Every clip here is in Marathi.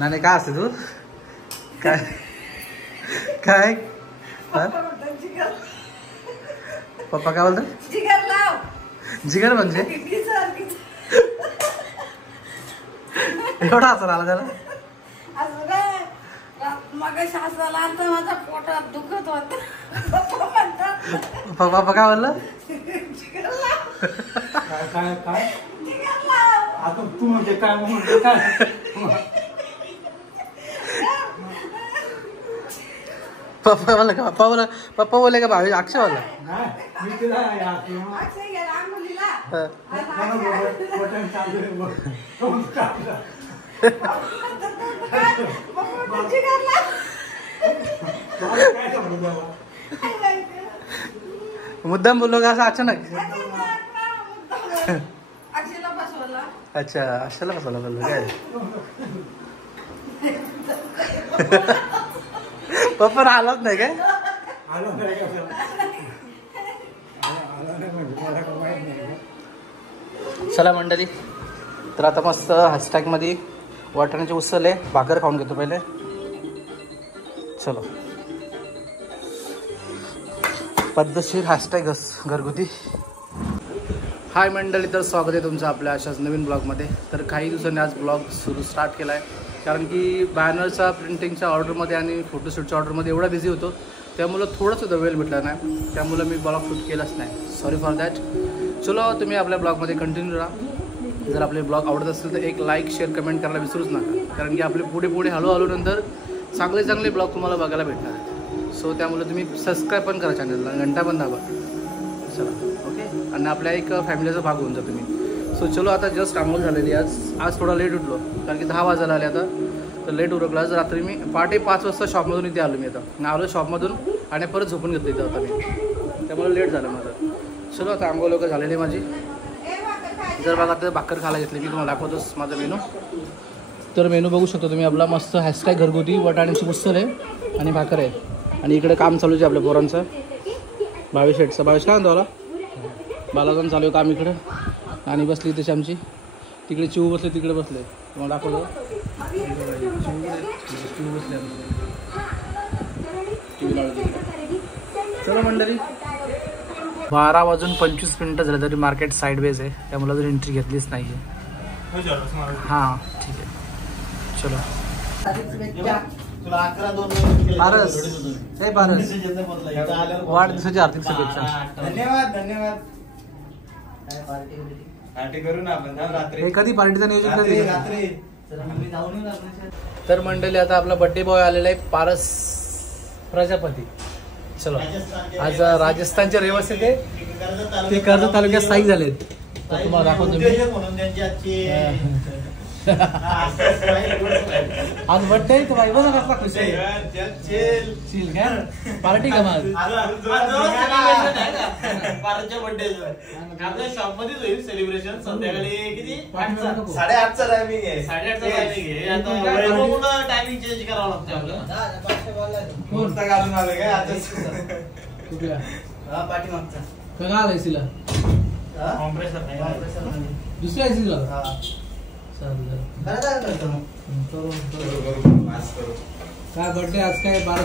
नाही काय असते तू काय काय पप्पा काय बोलतात जिगर म्हणजे एवढा असं आला त्याला मग शास्त्राला आता माझा पोटात दुखत होत पप्पा काय बोललं काय काय आता तू म्हणजे काय म्हणतो काय पप्पा बोला का पप्पा बोले का भावी अक्षय बोला मी तिला अक्षय गेला अंगुलीला मुद्दाम बोललो का असं अचानक अक्षयला बसवला अच्छा अक्षयला बसवला बोललो काय पप्पा आलाच नाही काय चला मंडळी तर आता मस्त हॅशटॅग मध्ये वाटाण्याचे उसळ आहे भाकर खाऊन घेतो पहिले चलो पद्धतशीर हॅशटॅग घरगुती हाय मंडळी तर स्वागत आहे तुमचं आपल्या अशाच नवीन ब्लॉगमध्ये तर काही दिवसांनी आज ब्लॉग स्टार्ट केला आहे कारण की बॅनरच्या प्रिंटिंगच्या ऑर्डरमध्ये आणि फोटोशूटच्या ऑर्डरमध्ये एवढा बिझी होतो त्यामुळं थोडंसं वेळ भेटला नाही त्यामुळं मी ब्लॉग शूट केलाच नाही सॉरी फॉर दॅट चलो तुम्ही आपल्या ब्लॉगमध्ये कंटिन्यू राहा जर आपले ब्लॉग आवडत असेल तर एक लाईक शेअर कमेंट करायला विसरूच नका कारण की आपले पुढे हळूहळू नंतर चांगले ब्लॉग तुम्हाला बघायला भेटणार आहेत सो त्यामुळे तुम्ही सबस्क्राईब पण करा चॅनलला घंटा पण दाबा चला ओके आणि आपल्या एक फॅमिलीचा भाग होऊन जा तुम्ही सो चलो आता जस्ट आंघोळ झालेली आज थोडा लेट उठलो कारण की 10 वाजायला आले आता तर लेट उरकला आज रात्री मी पहाटे 5 वाजता शॉपमधून इथे आलो मी आता आलो शॉपमधून आणि परत झोपून घेतलं इथं आता मी त्यामुळे लेट झालं माझं चलो आता आंघोळ वगैरे झालेली आहे माझी जर बघा तर भाकर खायला घेतली की तुम्हाला दाखवतोच माझा मेनू तर मेनू बघू शकतो तुम्ही आपला मस्त हॅशटॅग घरगुती वाटाण्याची उसळ आहे आणि भाकर आहे आणि इकडे काम चालूच आहे आपल्या पोरांचं भावेश शेटचं भावेश काय म्हणतो मला बालाजान चालू आहे काम इकडं आणि बसली तशी आमची तिकडे चिऊ बसले तिकडे बसले तुम्हाला दाखवतो चिऊ बसले चलो मंडळी 12:25 झाले तरी मार्केट साईडवेज आहे त्यामुळे अजून एंट्री घेतलीच नाही आहे हां ठीक आहे चलो पारस हे पारस वाढदिवसाची हार्दिक शुभेच्छा धन्यवाद पार्टी करू ना आपण रात्री कधी पार्टीचं नियोजन तर मंडळी आता आपला बर्थडे बॉय आलेला आहे पारस प्रजापती चलो आज राजस्थानचे रहिवासी ते कर्जत तालुक्यात स्थायिक झालेत तर तुम्हाला दाखवतो आज बर्थडे आहे भाई बघा कसला खुश आहे पार्टी का माझ पारसच्या बर्थडे शॉप मध्येच होईल सेलिब्रेशन संध्याकाळी किती 8:30चा टायमिंग आहे 8:30चा टायमिंग आहे आता टायमिंग चेंज करावं लागतं आपल्याला घालून आलं काय आता पाठीमागचा का आलाय तिला कॉम्प्रेसर दुसऱ्या तिला काय बर्थडे आज काय 12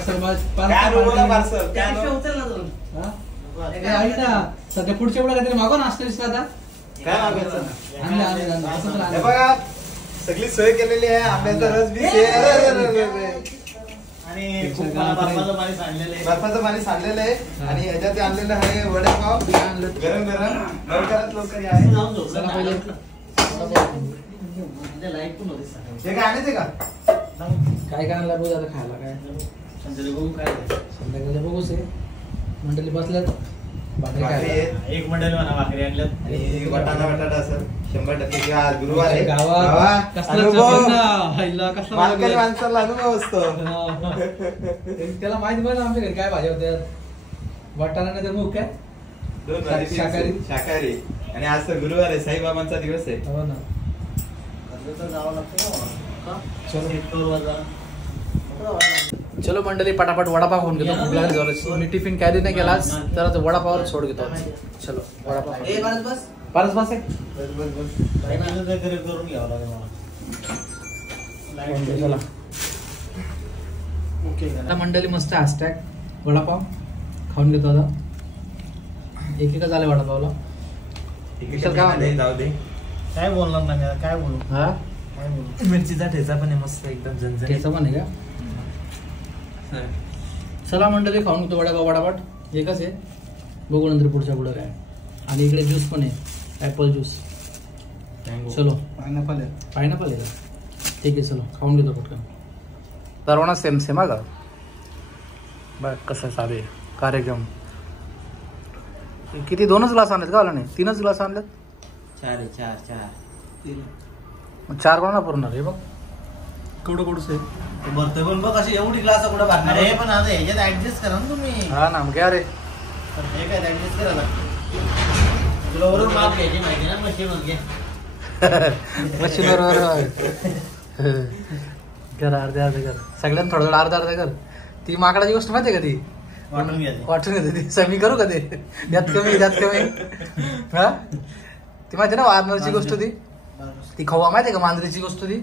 सध्या पुढच्या वेळा काहीतरी मागो नाश्ता दिसला आता काय बघा सगळी सोय केलेली आहे आंब्याचा रस बी आणि बर्फाचं पाणी सांडलेलं आहे आणि ह्याच्यात आणलेलं आहे वडापाव गरम लवकरात लवकर आहे लाईट पण होते हे काय आणायचे का काय काय आणलं बघू आता खायला काय संध्याकाळी बघू काय संध्याकाळी बघूच आहे मंडळी बसल्यात भाकरी खायला एक मंडळी म्हणा भाकरी आणल्यात आणि बटाटा असेल 100% किंवा आज गुरुवार आहे गावात मालकरी माणसाला अनुभव असतो त्याला माहिती पाहिजे आमच्या घरी काय भाज्या होत्या वाटाणा नाही तर मूग काय शाकाहारी आणि आज तर गुरुवार आहे साईबाबांचा दिवस आहे हो ना चलो मंडळी पटापट वडापाव खाऊन घेतो भूक लागली जोराची मी टिफिन कॅरी नाही केला तर वडापावर सोड घेतो चलो वडापाव पारस बस आहे करून घ्यावं लागेल मला चला आता मंडळी मस्त हॅशटॅग वडापाव खाऊन घेतो आता. एकेका झाले वडापावला. विशाल काय म्हणतो? जाऊ दे. काय बोलणार नाही यार, काय बोलू हा काय बोलू. मिरचीचा ठेचा पण आहे मस्त एकदम झणझणीत. ठेचा पण आहे का? चला मंडळी खाऊन घेतो वडापाव वडापाट. एकच आहे, बघू नंतर पुढच्या पुढं काय. आणि इकडे ज्यूस पण आहे, ॲपल ज्यूस. चलो पायनॅपल आहे. पायनॅपल आहे का? ठीक आहे चलो खाऊन घेतो पटकन. सर्वांना सेम सेम हा का? बघ कसं चालू आहे कार्यक्रम. किती 2च ग्लास आणलेत का? आला नाही 3च ग्लास आणलेत. 4 मग 4 कोणाला पुरणार हे बघ. केवढं कुठंच आहे भरतोय पण बघ अशी एवढी ग्लास कुठं भरणार. अरे पण आता ह्याच्यात ऍडजस्ट करा ना तुम्ही. हा ना मग काय रे. तर हे काय ऍडजस्ट करा लागतं. तुला वरून माप घ्यायची माहिती ना मशीनवर घे. मशीनवर कर अर्धे अर्धे कर. सगळ्यांना थोडं अर्धा अर्धा कर. ती माकडाची गोष्ट माहिती आहे का? ती वाटून घ्यायचं. वाटून घेते ती. समी करू का ते? त्यात कमी त्यात कमी. हा ती माहिती ना वारनरची गोष्ट ती. ती खवा माहिती आहे का? मांजरीची गोष्ट ती.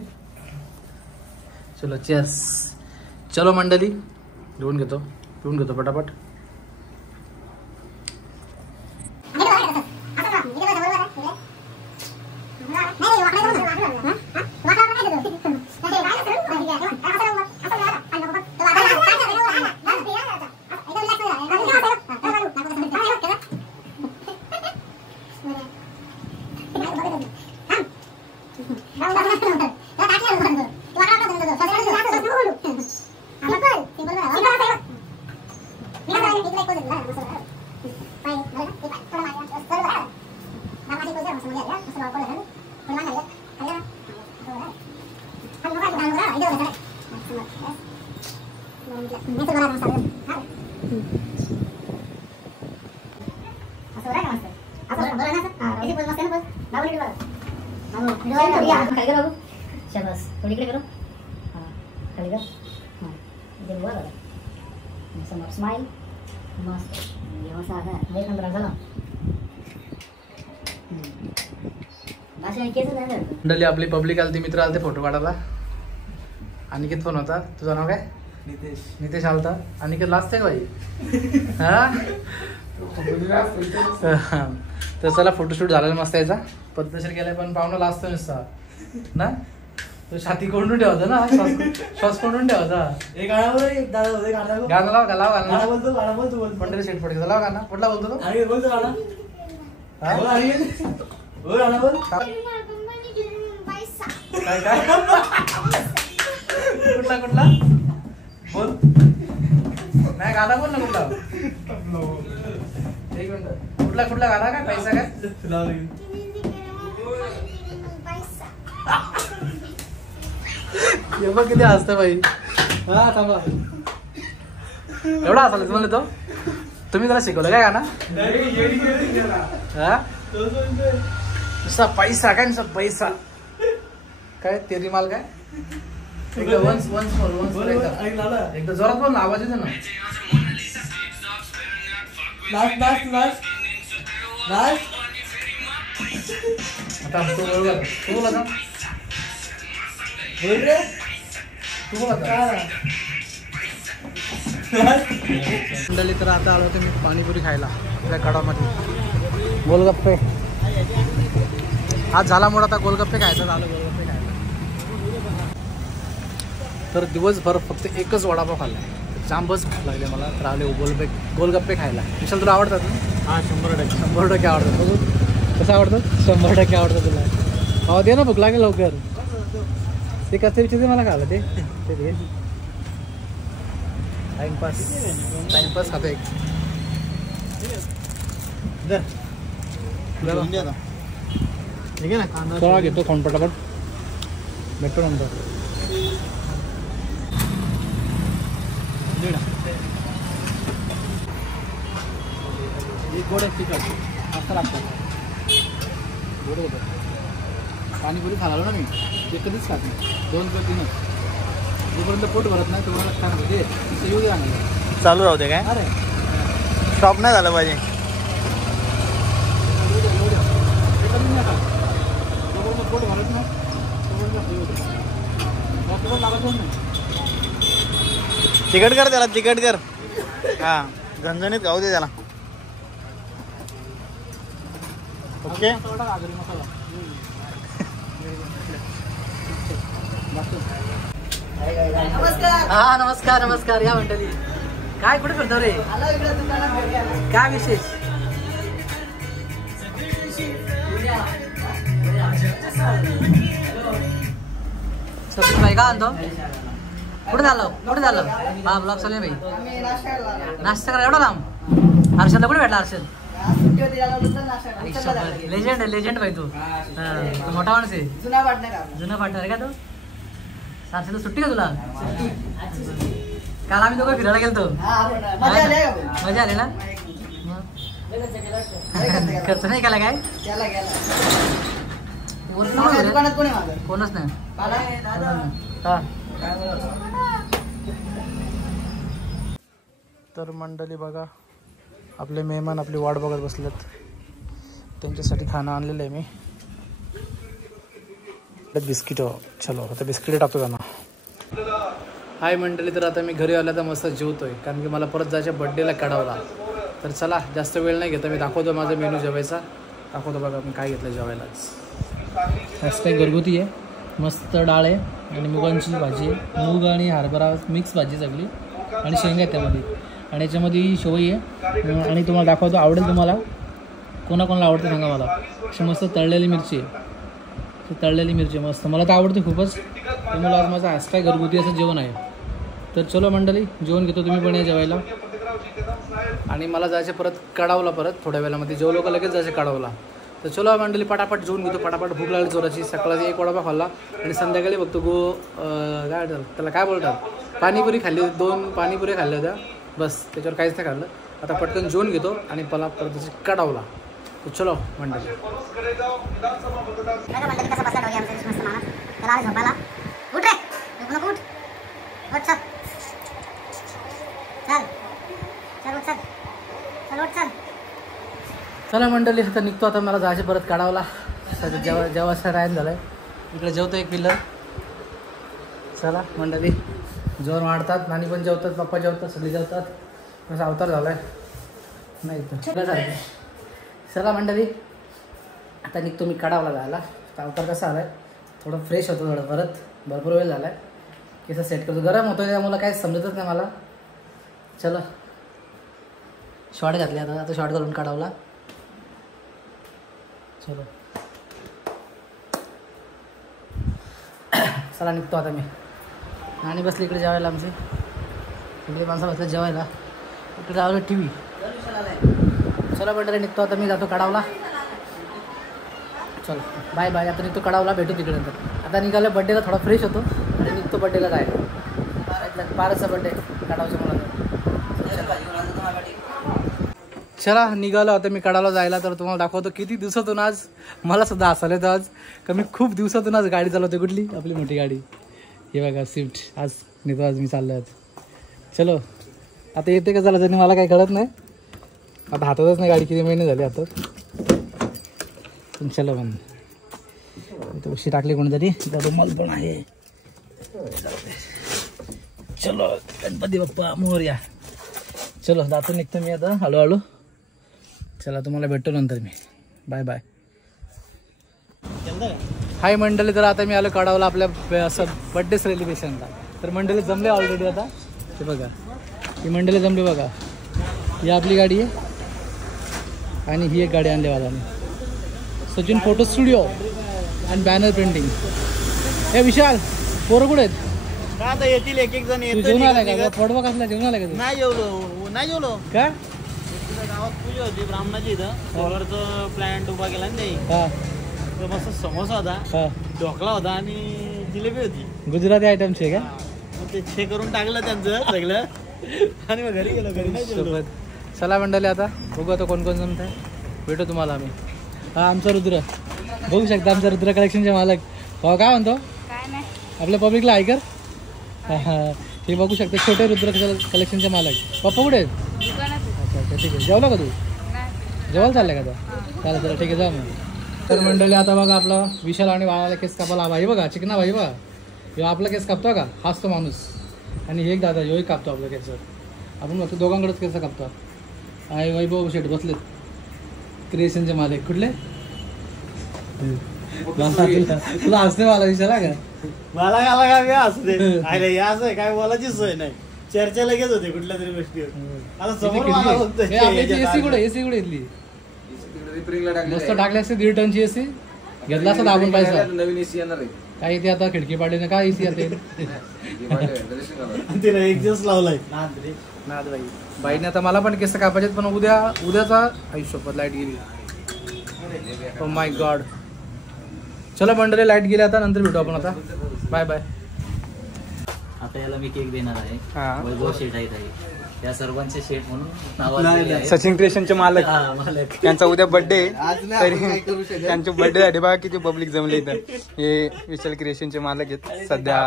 चलो चेअर्स. चलो मंडळी पिऊन घेतो पटापट. शाबास थोडी इकडे करू. हां खाली कर. हां इथे बघा बघा समोर स्माईल मस्त व्यवस्था आहे. एक नंबर झाला. भाषा केस नाही. मंडळी आपली पब्लिक आलती, मित्र आलते फोटो काढायला. अनिकेत फोन होता. तुझं नाव काय? नितेश आलता. अनिकेत लाजते का भाई? हा तर चला फोटोशूट झालेला मस्त याचा. पद्धतशीर केलाय पण पाहुणा लाजतो नुसता ना. तो छाती कोंडून ठेवतो ना. श्वास कोंडून ठेवता. गाणं लाव का? लाव गाणं. पंढरी शेट पडतो लाव गाणं. कुठला बोलतो तो? काय काय कुठला बोल. नाही गाणं बोल ना कुठला. एक मिनिट. कुठला गाणं काय? पैसा काय? हे बघ किती हसतं बाई. हा थांबा. एवढा हसायला म्हणलं तो. तुम्ही त्याला शिकवलं काय गाणं? हा नुसता पैसा काय? नुसता पैसा काय? तेरी माल काय? एकदा वन्स मोर एकदा जोरात बोल ना. आवाज येतो ना. आता तू बोल आता. तू बोल आता. मंडळी तर आता आलो होतो मी पाणीपुरी खायला आपल्या कडामध्ये. गोलगप्पे आज झाला मोड. आता गोलगप्पे खायचं झालं. गोलगप्पे खायला तर दिवसभर फक्त एकच वडापाव खाल्ला. जांबच भूक लागले मला. तर आले गोलगप्पे खायला. विशाल तुला आवडतात ना? हा 100% 100% आवडतात. बघू कसं आवडतं? 100% आवडतं तुला. हो दे ना भूक लागेल लवकर. ते कसं विचारते मला खायला ते दे. टाइमपास खातो एक. चला घेतो खाऊन पटापट. भेटतो नंतर. गोड आहे तिखट असं लागतं. गोड होतं. पाणीपुरी खाला ना मी. ते कधीच खात नाही. 2 किंवा 3च. जोपर्यंत पोट भरत नाही तोपर्यंत खाणार होते. तिथं येऊ द्या ना. चालू राहू दे काय? अरे स्टॉप नाही झालं पाहिजे. पोट भरत नाही तोपर्यंत येऊ द्या. तिकट कर त्याला, तिकट कर. हा झणझणीत खाऊ दे त्याला. ओके. हा नमस्कार नमस्कार. या मंडळी काय कुठे फिरतो रे? काय विशेष? भाई का आणतो? कुठे झालं कुठे झालं? हा ब्लॉग चालू आहे भाई. नाश्ता करा एवढा लांब? हर्षदला कुठे भेटला? हर्षद लेजंड लेजंड भाई. तू मोठा माणूस आहे. जुना पार्टनर आहे का तू? हर्षदला सुट्टी का तुला? काल आम्ही दोघं फिरायला गेलतो. मजा आली ना? खर्च नाही केला काय? कोणच नाही. तर मंडळी बघा, आपले मेहमान आपली वाट बघत बसलेत. त्यांच्यासाठी खाणं आणलेलं आहे मी. बिस्किट. चलो आता बिस्किट टाकतो त्यांना. हाय मंडळी, तर आता मी घरी आला तर मस्त जेवतोय, कारण की मला परत जायच्या बड्डेला काढावला. तर चला जास्त वेळ नाही घेता, मी दाखवतो माझा मेनू जेवायचा. दाखवतो बघा मी काय घेतलं जेवायला. मस्त काही घरगुती आहे. मस्त डाळ आहे आणि मुगांची भाजी आहे. मूग आणि हरभरा मिक्स भाजी सगळी आणि शेंगा आहे त्यामध्ये. आणि याच्यामध्ये शेवई आहे. आणि तुम्हाला दाखवतो, आवडेल तुम्हाला. कोणाकोणाला आवडतं सांगा मला. अशी मस्त तळलेली मिरची आहे. तळलेली मिरची मस्त, मला तर आवडते खूपच. त्यामुळे आज माझं आज काय घरगुती असं जेवण आहे. तर चलो मंडळी जेवण घेतो, तुम्ही पण या जेवायला. आणि मला जायचे परत कडावला. परत थोड्या वेळामध्ये जेवलो का लगेच जायचे कडावला. तर चलो मंडळी पटापट जेवून घेतो. पटापट भूक लागली जोराची. सकाळची एक वडापाव खाल्ला आणि संध्याकाळी बघतो काय त्याला काय बोलतात, पाणीपुरी खाल्ली. 2 पाणीपुरी खाल्ल्या होत्या बस, त्याच्यावर काहीच नाही खाल्लं. आता पटकन जेवून घेतो आणि मला परत कडावला. तर चलो मंडळी. चला मंडळी आता निघतो. आता मला जायचे परत काढावला. जेव्हा टाईम झाला आहे. इकडे जेवतो एक पिल्लर. चला मंडळी जेवण वाढतात. नानी पण जेवतात, पप्पा जेवतात, सगळे जेवतात. माझा अवतार झाला आहे नाही तर. चला मंडळी आता निघतो मी काढावला जायला. अवतार कसा आला आहे, थोडं फ्रेश होतो. थोडं परत भरपूर वेळ झाला आहे. केस सेट करतो. गरम होतो त्यामुळे काय समजतच नाही मला. चलो शॉर्ट घातले. आता शॉर्ट घालून काढावला. चलो चला निघतो आता मी. आणि बसली इकडे जेवायला. आमची इकडे माणसं बसलं जेवायला. इकडे लावलं टी व्ही. चला मंडळी निघतो आता मी. जातो कडावला. चलो बाय बाय. आता निघतो कडावला. भेटू तिकडे नंतर. आता निघालं बड्डेला. थोडा फ्रेश होतो आणि निघतो बड्डेला जायला. पारसचा बड्डे कडावच्या मला. चला निघालो आता मी कडावला जायला. तर तुम्हाला दाखवतो किती दिवसातून आज मला सुद्धा हसायला येतं आज, का मी खूप दिवसातून आज गाडी चालवते. कुठली आपली मोठी गाडी हे बघा स्विफ्ट. आज निघतो आज मी चाललो आज. चलो आता येते का झालं तरी मला काही कळत नाही. आता हातातच नाही गाडी. किती महिने झाले आता. चलो पण इथं उशी टाकली कोणीतरी. तिथं मल पण आहे. चलो गणपती बाप्पा मोरया. चलो जातो निघतो मी आता हळूहळू. चला तुम्हाला भेटतो नंतर मी. Bye bye. हाय मंडळी, तर आता मी आलो काढावला आपल्या असं बड्डे सेलिब्रेशनला. तर मंडळी जमले ऑलरेडी. आता ते बघा ही मंडळी जमली बघा. ही आपली गाडी आहे आणि ही एक गाडी आणली वाला. सचिन फोटो स्टुडिओ आणि बॅनर प्रिंटिंग. हे विशाल पोरं कुठे आहेत? आता येतील एक एक जण. जेवण आलाय का? पडवा कसला जेवण आलाय का? नाही जेवलो का? गावात पूजा होती ब्राह्मणाची. इथं सोलरचं प्लॅन्ट उभा केला नाही. हां मस्त समोसा होता, ढोकळा होता आणि जिलेबी होती. गुजराती आयटम्स आहे का? मग ते छे करून टाकलं त्यांचं सगळं आणि मग घरी गेलो. घरी नाही जेवलो. चला मंडळी आता बघू आता कोण कोण जमत आहे. भेटू तुम्हाला आम्ही. हा आमचा रुद्र बघू शकता. आमचा रुद्र कलेक्शनचे मालक. भाऊ काय म्हणतो? आपल्या पब्लिकला ऐकर. हां हां हे बघू शकता. छोटे रुद्र कलेक्शनचे मालक. पप्पा कुठे आहेत? अच्छा ठीक आहे. जेवला का तू? जेवायला चाललं का आता? चालेल चला ठीक आहे जा मग. तर मंडळी आता बघा आपला विशाल आणि बाळाला केस कापाला भाई बघा. चिकना भाई बघा. ह्यो आपला केस कापतो का हाच तो माणूस आणि हे एक दादा ह्यो कापतो आपला केस आपण फक्त दोघांकडेच केस कापतो आई वैभव शेठ बसलेत क्रिएशनचे मालक कुठले तुला हसते मला विचारा का मला काय असू दे आयले या असं काय बोलायची सोय नाही चर्चा लगेच होते कुठल्या तरी गोष्टीवर आता समोर मला बोलतोय एसी कुठे इथली मस्त टाकली असते 1.5 टनची एसी घेतला असता दाबून पैसा नवीन एसी येणार आहे काही ते आता खिडकी पाडली ना काय एसी येते तिला एक दिवस लावलाय नाद बाईने आता मला पण केस कापायचे पण उद्याचा आयुष्यपत लाईट गेली ओ माय गॉड चला मंडळी लाईट गेली आता नंतर भेटू आपण आता बाय बाय आता याला मी केक देणार आहे हा. वैभव शेठ आहेत त्या सर्वांचे शेठ म्हणून नावाजलेले आहे. सचिन क्रिएशनचे मालक हा, मालक. त्यांचा उद्या बर्थडे आज नाही आपण काय तरी करू शकत. त्यांच्या बर्थडे साठी बघा किती पब्लिक जमले इथं हे विशाल क्रिएशनचे मालक आहेत सध्या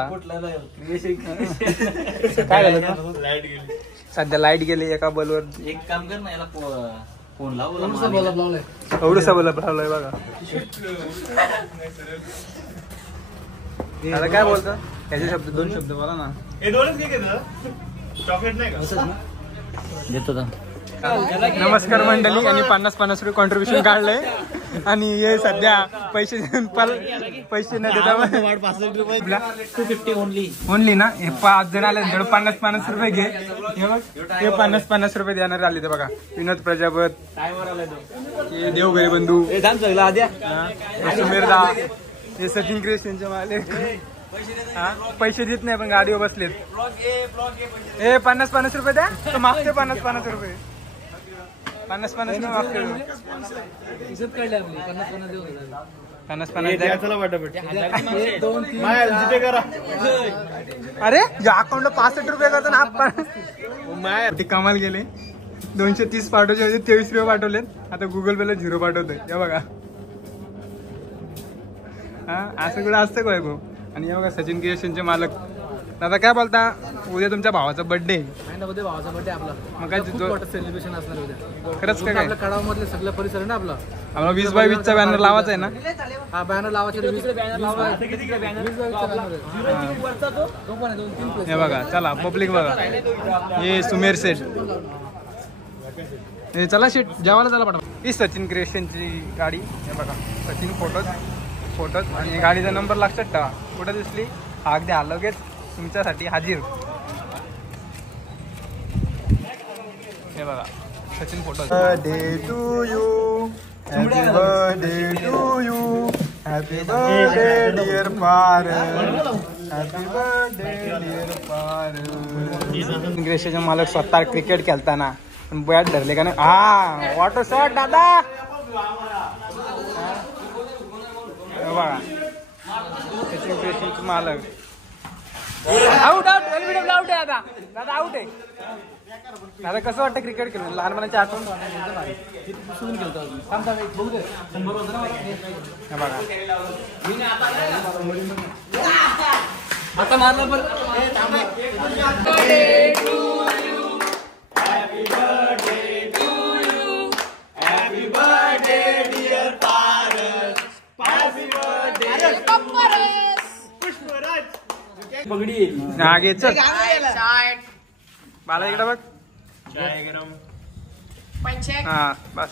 काय झालं का? लाईट गेली सध्या लाईट गेली एका बल्बवर एक काम कर ना याला फोन लाव एवढसा बल्ब लावलाय बघा आता काय बोलता त्याचे शब्द 2 शब्द बोला ना हे दोनच केक आहेत चॉकलेट नाही का देतो का नमस्कार मंडळी आणि 50-50 रुपये कॉन्ट्रीब्युशन काढलंय आणि हे सध्या पैसे न देता 250 ओनली ना हे 5 जण आले 50-50 रुपये घे हे बघ हे 50-50 रुपये देणार आले ते बघा विनोद प्रजापत हे देवघरे बंधू हे सुमेरदा हे सचिन क्रिएशनचे मालक पैसे देत नाही पण गाडीवर बसलेत हे 50-50 रुपये द्या तर मागते 50-50 रुपये 50-50 मागते 50-50 द्या. चला पटापट जीपे करा अरे या अकाउंटला 65 रुपये करतो ना आपण ते कमाल गेले 230 पाठवायचे होते 23 रुपये पाठवलेत आता गुगल पेला 0 पाठवतोय हे बघा हा असं कुठं असतं काय भाऊ आणि हे बघा सचिन क्रिएशनचे मालक दादा काय बोलता उद्या तुमच्या भावाचा बर्थडे उद्या भावाचा बर्थडे आपला मग काय सेलिब्रेशन असणार उद्या खरंच काय आपल्या कडावामधले सगळं परिसर ना आपला आम्हाला 20x20 चा बॅनर लावायचा आहे ना हा बॅनर लावायचा हे बघा चला पब्लिक बघा हे सुमेर सेट हे चला शेट जेवायला चला पाठवा ही सचिन क्रिएशनची गाडी हे बघा सचिन फोटोज आणि गाडीचा नंबर लक्षात ठेवा कुठं दिसली हा अगदी लगेच तुमच्यासाठी हाजीर हे बघा Sachin photos birthday to you happy birthday to you happy birthday dear Paras happy birthday dear Paras क्रिएशनचे मालक स्वतः क्रिकेट खेळताना बॅट धरले का नाही हा वॉटर शॉट दादा बघा सचिन क्रिएशनचे मालक आउट आउट आहे दादा आउट आहे दादा कसं वाटतं क्रिकेट खेळून लहानपणाची आठवण आता मारलं हा घे चल मला इकडे बघ हा बस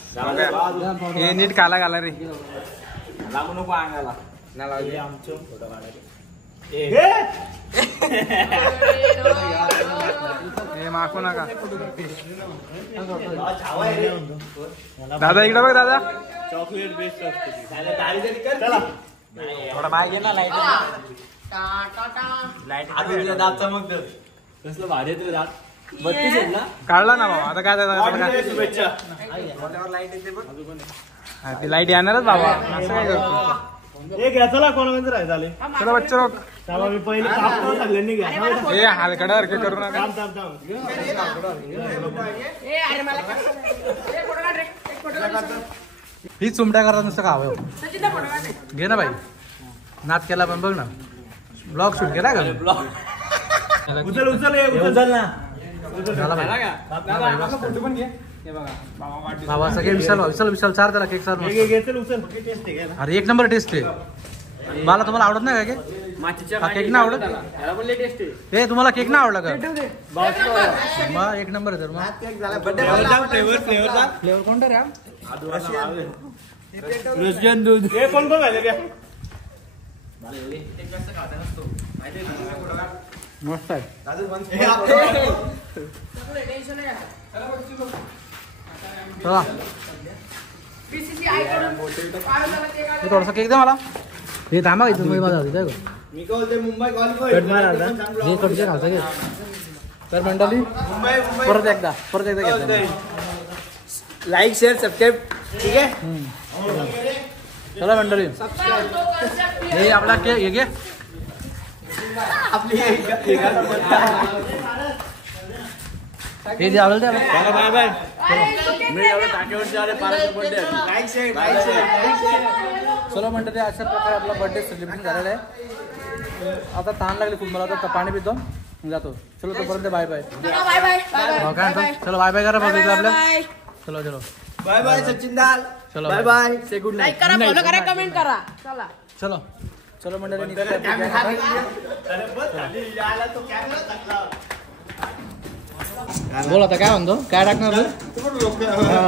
हे नीट काला घाला रे हे मागू नका दादा इकडे बघ दादा चॉकलेट बेस्ट असते थोडा बाहेर घे ना लाईट दाबचा मग कसलं भारी आहे दात 32 आहेत ना काढला ना बाबा आता काय शुभेच्छा ती लाईट येणारच बाबा असं काय करतो एक घ्या चला कोणामध्ये राहायचं झाले चला बच्चे लोक तेव्हा मी पहिले कापतो सगळ्यांनी घ्या हे हलकडासारखे करू नका ही चुमट्या करतात नुसतं का हवं घे ना बाई नाच केला पण बघ ना ब्लॉग शूट केला का उचल उचल ना फोटो पण घे बाबा सगळे विशाल चार त्याला केक चार उचल अरे 1 नंबर टेस्ट आहे मला तुम्हाला आवडत नाही का मातीच्या हा केक ना आवडत याला पण लेटेस्ट आहे. ए तुम्हाला केक ना आवडला का मग एक नंबर आहे तर मग फ्लेवर कोणता रे रशियन दूध हे कोण कोण झाले रे? मस्त आहे चला थोडासा केक द्या मला हे थांबा इथून माझा मी काय बोलते मुंबई कॉल जे कडचे खायचं घे तर मंडळी परत एकदा घ्या लाईक शेअर सबस्क्राईब ठीक आहे. चला मंडळी हे आपला केक हे घे हे जे आवडेल ते बाय बाय. मी एवढं टाकेवरचे आले 500 बर्थडे. चला मंडळी अशा प्रकारे आपला बर्थडे सेलिब्रेशन झालेला आहे. आता तहान लागली खूप मला आता पाणी पितो जातो. चलो तोपर्यंत बाय बाय. बाय बाय काय म्हणतो चलो बाय बाय करा बघितलं आपल्या चलो चलो बाय बाय सचिन दाल. चलो बाय बाय. से गुड नाईट. करा फॉलो करा कमेंट करा चला चलो चलो मंडळी निघाले बोल आता काय म्हणतो काय टाकणार तू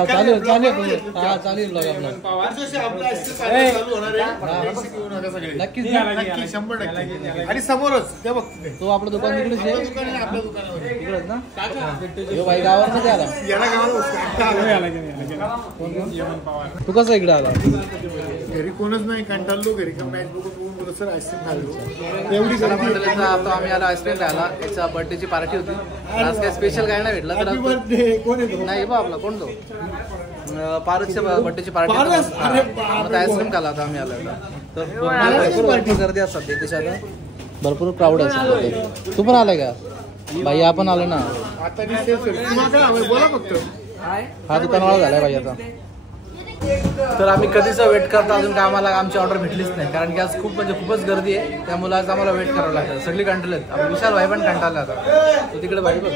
चालेल चालेल नक्कीच आणि समोरच ते बघ तो आपलं दुकान तिकडेच आहे तिकडेच ना यो बाई गावावरच आला तू कसं इकडे आला घरी कोणच नाही कंटाळलो घरी का मॅच बघून सर आईस्क्रीम खाल्लो एवढी गर्दी आता आम्ही आला आईस्क्रीम खायला याचा बर्थडेची पार्टी होती आज काय स्पेशल काय नाही भेटलं तर बर्थडे कोण येतो नाही बा आपला कोण तो पारसच्या बर्थडेची पार्टी आईस्क्रीम खाला आता आम्ही आला तर भरपूर गर्दी असतात त्याच्यात भरपूर क्राऊड असतात तू पण आलाय का बाई आपण आलो ना आता बोला फक्त हा दुकानवाला झालाय बाई आता तर आम्ही कधीच वेट करतो अजून काय आम्हाला आमची ऑर्डर भेटलीच नाही कारण की आज खूप म्हणजे खूपच गर्दी आहे त्यामुळे आज आम्हाला वेट करावं लागतं सगळी कंटाळले आहेत आपले विशाल भाई पण कंटाळले आता तो तिकडे भाई बघ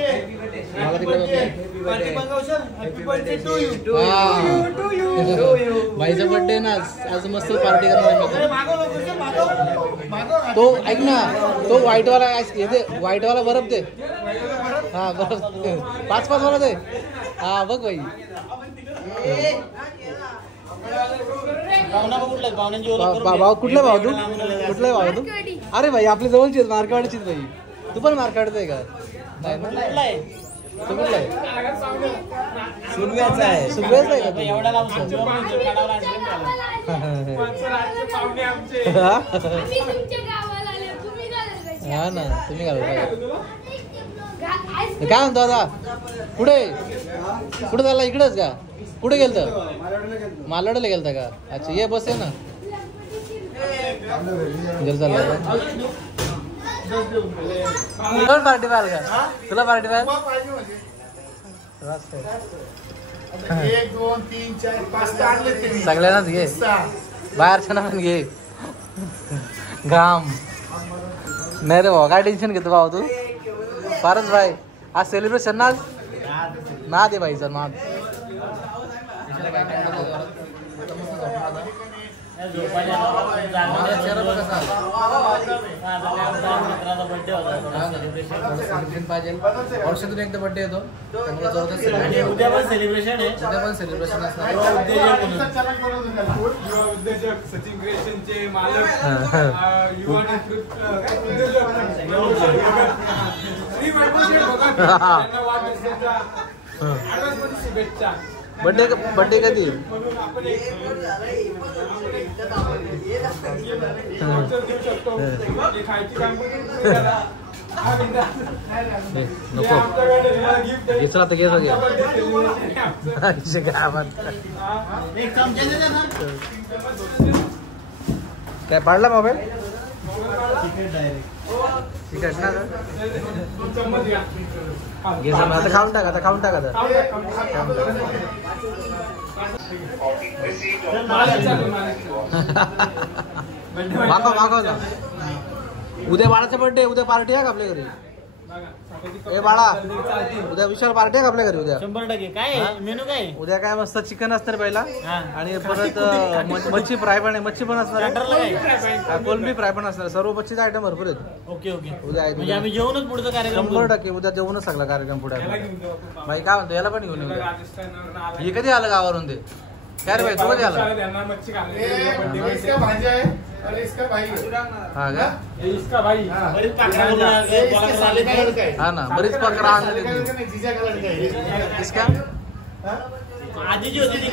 मला तिकडे भाईचा बर्थडे ना आज मस्त पार्टी करणार तो ऐक ना तो व्हाईटवाला येते व्हाईटवाला बर्फ दे हा बर्फ 5 वाला दे हा बघ भाई भाऊ कुठला भाऊ तू कुठला भाऊ तू अरे भाई आपल्या जवळची मार्केटचीच भाई तू पण मार्केटच आहे का नाही ना तू कुठला आहे सुरव्याचा आहे सुरव्याचा आहे हा ना तुम्ही काय म्हणतो आता कुठे कुठे झाला इकडेच का कुठे गेलत मालाडला गेलता का अच्छा ये बस आहे ना घर चालला पार्टी पाहिल का तुला पार्टी पाहिल 1 2 3 4 5 आणले सगळ्यांनाच घे बाहेरच्या पण घे घाम नाही रे भाऊ काय टेन्शन घेतो भाऊ तू फारच भाई आज सेलिब्रेशन ना ना दे भाई सर ना पाहिजे वर्षातून एकदा बर्थडे येतो त्यामुळे जबरदस्त उद्या पण सेलिब्रेशन आहे. उद्या पण सेलिब्रेशन असणार उद्योजक सचिन क्रिएशनचे मालक युवा नेतृत्व शुभेच्छा. बर्थडे कधी म्हणून आपण एक देऊ शकतो खायची काम नको घेतला आता घेतला काय पाडला मोबाईल तिकट ना घे आता खाऊन टाका आता खाऊन टाका मागव ना उद्या बाळाचा बर्थडे उद्या पार्टी आहे का आपल्या घरी ए बाळा उद्या विशाल पार्टी आहे का आपल्या घरी उद्या 100% काय मेनू काय उद्या काय मस्त चिकन असणार पहिला हा. आणि परत मच्छी फ्राय पण आहे मच्छी पण असणार स्टार्टरला काय आहे कोलंबी फ्राय पण असणार सर्व मच्छीचे आयटम भरपूर आहेत ओके ओके उद्या आहे म्हणजे आम्ही जेवणच पुढचा कार्यक्रम करू. 100% उद्या जेवणच सगळा कार्यक्रम पुढे आहे. भाई काय म्हणतो याला पण घेऊन येऊ उद्या. राजस्थान हे कधी आलं गावावरून ते काय रे भाई तू कधी आला त्यांना मच्छी इसका भाजी आहे और इसका भाई हा का इसका भाई बरीच पाखरं बोलणार, ये इसके साले का लड़का है हा ना बरीच पकरा आणले साले का लड़का नहीं, जीजा का लड़का है इसका आधी जी होती ती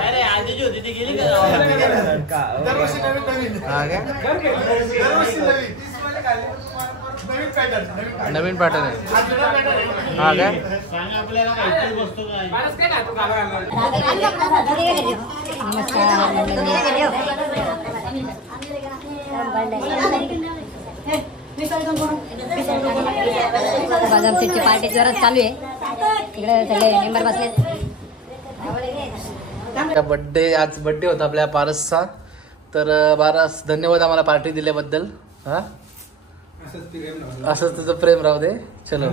अरे आधी जी होती ती गेली का दरवर्षी नवीन हा काय दरवर्षी नवीन नवीन पॅटर्न आहे हा जुना pattern आहे. हा काय सांग आपल्याला काहीतरी वस्तू काय काय खातो काला बदाम सीटची पार्टी जोरात चालू आहे इकडे सगळे मेंबर बसले आज बर्थडे होता आपल्या पारसचा तर पारस धन्यवाद आम्हाला पार्टी दिल्याबद्दल हा असंच तुझं प्रेम राहू दे चलो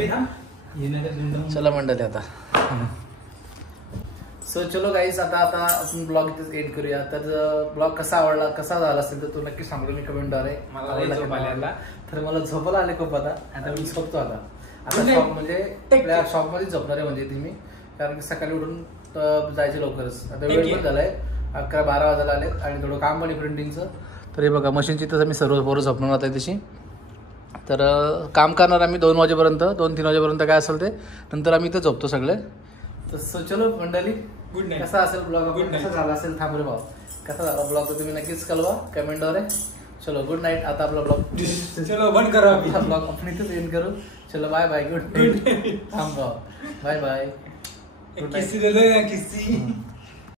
चलो मंडळी आता सो चलो गाईस आता आपण ब्लॉग इथेच एंड करूया तर ब्लॉग कसा आवडला कसा झाला असेल तर तू नक्की सांगू मी कमेंटद्वारे तर मला झोपायला आले खूप आता मी झोपतो आता शॉप म्हणजे आपल्या शॉपमध्ये झोपणार आहे म्हणजे ती मी कारण की सकाळी उठून जायचे लवकरच आता वेळ पण झालाय 11-12 वाजायला आले आणि थोडं काम पण आहे प्रिंटिंगचं तर हे बघा मशीनची तर मी सर्व पोरं झोपणार आता तशी तर काम करणार आम्ही 2 वाजेपर्यंत 2-3 वाजेपर्यंत काय असेल ते नंतर आम्ही इथं झोपतो सगळे तर चलो मंडळी गुड नाईट कसा असेल ब्लॉग कसा झाला असेल थांब रे भाऊ कसा झाला ब्लॉग तर तुम्ही नक्कीच कळवा कमेंटद्वारे चलो गुड नाईट आता आपला ब्लॉग चलो बंद करा ब्लॉग आपण इथेच एंड करू चलो बाय बाय गुड नाईट थांब भाऊ बाय बाय गुड नाईट किसी दे दो या किसी